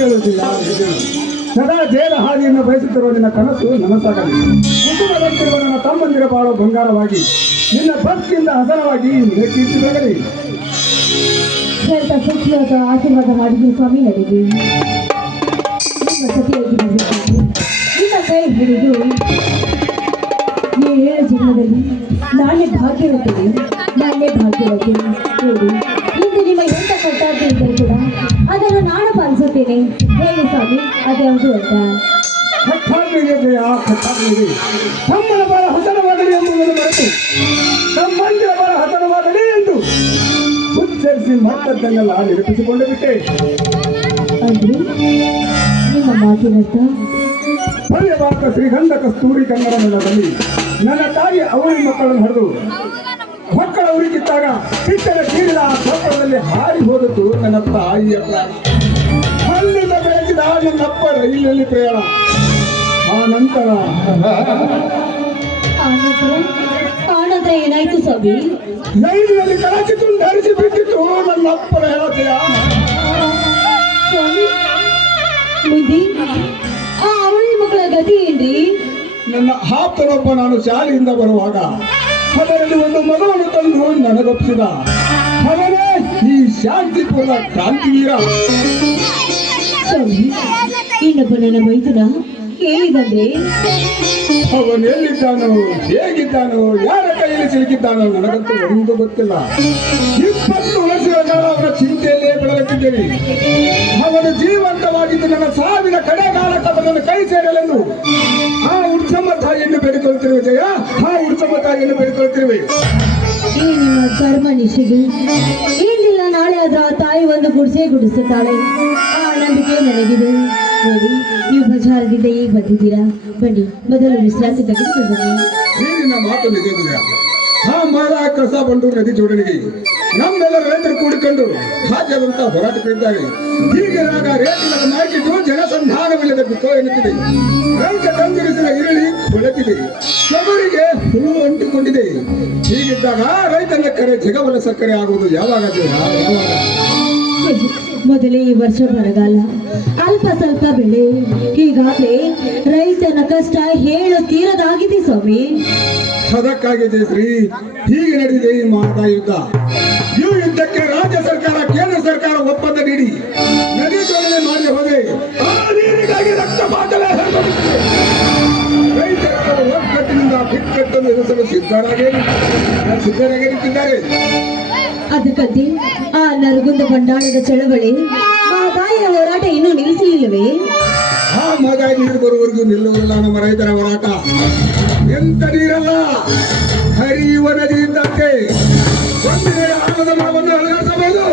ಹೇಳುವುದಿಲ್ಲ. ಸದಾ ಜಯದ ಹಾದಿಯನ್ನು ಬಯಸುತ್ತಿರುವ ನಿನ್ನ ಕನಸು ನನಸಾಗಲಿ ಕುಟುಂಬದಂತಿರುವ ನನ್ನ ತಮ್ಮಂದಿರ ಬಾಳು ಬಂಗಾರವಾಗಿ, ನಿನ್ನ ಭಕ್ತಿಯಿಂದ ಹಸನವಾಗಿ ನಿನ್ನ ಕೀರ್ತಿ ಆಶೀರ್ವಾದ ಮಾಡಿದ್ರು ಸ್ವಾಮಿ ನನಗೆ ನಿಮ್ಮ ಕೈ ಹಿಡಿದು ಏಳು ಜನ್ಮದಲ್ಲಿ ನಾನೇ ಭಾಗ್ಯವತಿನಿ ನಾನೇ ಭಾಗ್ಯವತಿ ಹೇಳಿ ಅದ್ಯಾವುದು ಅಂತ ಕಟ್ಟಾಗ್ಲಿದೆ ಜಯ ಕಟ್ಟಾಗ್ಲಿದೆ ತಮ್ಮನ ಬಾಳ ಹಸನವಾಗಲಿ ಎಂಬುದನ್ನು ಮರೆತು ತಮ್ಮಂದಿರ ಬಾಳ ಹಸನವಾಗಲಿ ಎಂದು ಉಚ್ಚರಿಸಿ ಮತ್ತದ್ದನ್ನೆಲ್ಲ ನೆನಪಿಸಿಕೊಂಡು ಬಿಟ್ಟೆ ಅಂದ್ರೆ ನಿಮ್ಮ ಮಾತಿನರ್ಥ ಭವ್ಯವಾದ ಶ್ರೀಗಂಧ ಕಸ್ತೂರಿ ಕನ್ನಡ ಮೇಳದಲ್ಲಿ ನನ್ನ ತಾಯಿ ಅವಳಿ ಮಕ್ಕಳನ್ನು ಹೊಡೆದು ಮಕ್ಕಳ ಉರಿಕಿತ್ತಾಗ ಕಿಟ್ಟರ ಕೀರಿದ ಆ ಹಾರಿ ಹೋದದ್ದು ನನ್ನ ತಾಯಿಯ ಪ್ರಾಣ ಅಲ್ಲಿಂದ ತಪ್ಪ ರೈಲಲ್ಲಿ ರೈಲಿನಲ್ಲಿ ಪ್ರಯಾಣ. ಆ ನಂತರ ಆನಂತರ ಏನಾಯ್ತು ಸ್ವಾಮಿ? ರೈಲಿನಲ್ಲಿ ಕಳಚಿತು ಧರಿಸಿ ಬಿಟ್ಟಿತ್ತು. ನನ್ನ ಹೆಣತೆಯ ಸ್ವಾಮಿ ಮುಂದೆ. ಆ ಅವಳಿ ಮಕ್ಕಳ ಗತಿ ಏನ್ರಿ? ನನ್ನ ಆಪ್ತನೊಬ್ಬ ನಾನು ಶಾಲೆಯಿಂದ ಬರುವಾಗ ಅದರಲ್ಲಿ ಒಂದು ಮಗವನ್ನು ತಂದು ನನಗೊಪ್ಪಿಸಿದ. ಅವನೇ ಈ ಶಾಂತಿಪೂರ್ಣ ಕ್ರಾಂತಿವೀರ. ಸ್ವಾಮಿ ಇನ್ನೊಬ್ಬ ನನ್ನ ಮೈದುನ ಹೇಳಿದಂದ್ರೆ ಅವನು ಎಲ್ಲಿದ್ದಾನೋ ಹೇಗಿದ್ದಾನೋ ಯಾರ ಕೈಯಲ್ಲಿ ಸಿಲುಕಿದ್ದಾನೋ ನನಗಂತೂ ಒಂದು ಗೊತ್ತಿಲ್ಲ. ಇಪ್ಪತ್ತು ವರ್ಷಗಳ ಕಾಲ ಅವನ ಚಿಂತೆಯಲ್ಲೇ ಬೆಳಗುತ್ತಿದ್ದೇನೆ ಅವನು ಜೀವಂತವಾಗಿದ್ದು ನನ್ನ ಸಾವಿನ ಕಡೆಗಾಲಕ್ಕೆ ಅವನನ್ನು ಕೈ ಸೇರಲೆಂದು. ಆ ಉತ್ಸವ ತಾಯಿಯನ್ನು ಬೇಡಿಕೊಳ್ತಿರುವೆ ಜಯ. ಆ ಉತ್ಸವ ತಾಯಿಯನ್ನು ಬೇಡಿಕೊಳ್ತಿರುವೆ ಈ ನಿಮ್ಮ ಕರ್ಮ ನಿಶೆಗೆ ಏನಿಲ್ಲ ನಾಳೆ ಆದ್ರೂ ಆ ತಾಯಿ ಒಂದು ಗುಡಿಸೆ ಗುಡಿಸುತ್ತಾಳೆ. ನಂಬಿಕೆ ನನಗಿದೆ. ನೋಡಿ, ನೀವು ಬಜಾರದಿಂದ ಈಗ ಬಂದಿದ್ದೀರಾ? ಬನ್ನಿ, ಮೊದಲು ವಿಶ್ರಾಂತಿ ತೆಗೆದುಕೊಂಡು ನೀರಿನ ಮಾತು ಆ ಮಾರ ಕಸ ಬಂಡು ನದಿ ಜೋಡಣೆಗೆ ನಮ್ಮೆಲ್ಲ ರೈತರು ಕೂಡಿಕೊಂಡು ಸಾಧ್ಯದಂತ ಹೋರಾಟಕ್ಕಿದ್ದಾರೆ ಹೀಗಿರುವಾಗ ರೈತರ ಮಾರ್ಕೆಟು ಜನಸಂಧಾನವಿಲ್ಲದ ಬಿತ್ತೋ ಎನ್ನುತ್ತಿದೆ. ರೈತ ತಂದಿರಿಸಿದ ಈರುಳ್ಳಿ ಕೊಳೆತಿದೆ ತೊಗರಿಗೆ ಹುಳು ಅಂಟಿಕೊಂಡಿದೆ. ಹೀಗಿದ್ದಾಗ ರೈತನ ಕರೆ ಜಗವಲ ಸಕ್ಕರೆ ಆಗುವುದು ಯಾವಾಗ? ಯಾವಾಗ ಮೊದಲೇ ಈ ವರ್ಷ ಬರಗಾಲ. ಅಲ್ಪ ಸ್ವಲ್ಪ ಬೆಳೆ. ಈಗಾಗಲೇ ರೈತನ ಕಷ್ಟ ಹೇಳ ತೀರದಾಗಿದೆ ಸ್ವಾಮಿ. ಅದಕ್ಕಾಗಿದೆ ಶ್ರೀ, ಹೀಗೆ ನಡೆದಿದೆ ಈ ಮಹಾ ಯುದ್ಧ. ಈ ಯುದ್ಧಕ್ಕೆ ರಾಜ್ಯ ಸರ್ಕಾರ, ಕೇಂದ್ರ ಸರ್ಕಾರ ಒಪ್ಪಂದ ನೀಡಿ. ನದಿ ಎದುರಿಸಲು ಅದಕ್ಕಂತೆ ಆ ನರಗುಂದ ಬಂಡಾಳದ ಚಳವಳಿ ಆ ತಾಯಿಯ ಹೋರಾಟ ಇನ್ನೂ ನಿಲ್ಲಿಸಲಿಲ್ಲವೇ? ಆ ಮಗ ನೀರು ಬರುವವರೆಗೂ ನಿಲ್ಲುವುದಿಲ್ಲ ನಮ್ಮ ರೈತರ ಹೋರಾಟ. ಎಂತ ನೀರಲ್ಲ? ಹರಿಯುವ ನದಿಯಿಂದಂತೆ ಒಂದಿನ ಆನದ ಮರವನ್ನು ಅಲಂಕರಿಸಬಹುದು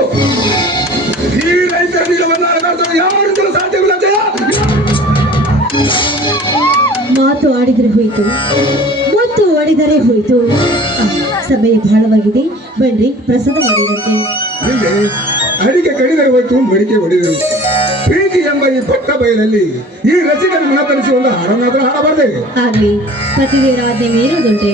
ಈ ರೈತರ ನೀರವನ್ನು ಅಲಂಕರಿಸಲು ಯಾವ ಸಾಧ್ಯವಿಲ್ಲ ಮಾತು ಆಡಿದ್ರೆ ಹೋಯ್ತು. ಮುತ್ತು ಓಡಿದರೆ ಹೋಯ್ತು. ಸಭೆ ಸಮಯ ಬಹಳವಾಗಿದೆ. ಬನ್ನಿ ಪ್ರಸಾದ ಮಾಡಿದಂತೆ ಅಡಿಗೆ ಕಡಿದರೆ ಹೋಯ್ತು ಮಡಿಕೆ ಹೊಡೆದರು ಪ್ರೀತಿ ಎಂಬ ಈ ಪಟ್ಟ ಬಯಲಲ್ಲಿ ಈ ರಸಿಕನ ಮಾತನಿಸಿ ಒಂದು ಹಾಡನ್ನಾದ್ರೂ ಹಾಡಬಾರ್ದೆ. ಆಗ್ಲಿ ಪತಿದೇವರ ಆಜ್ಞೆ ಮೀರುವುದುಂಟೆ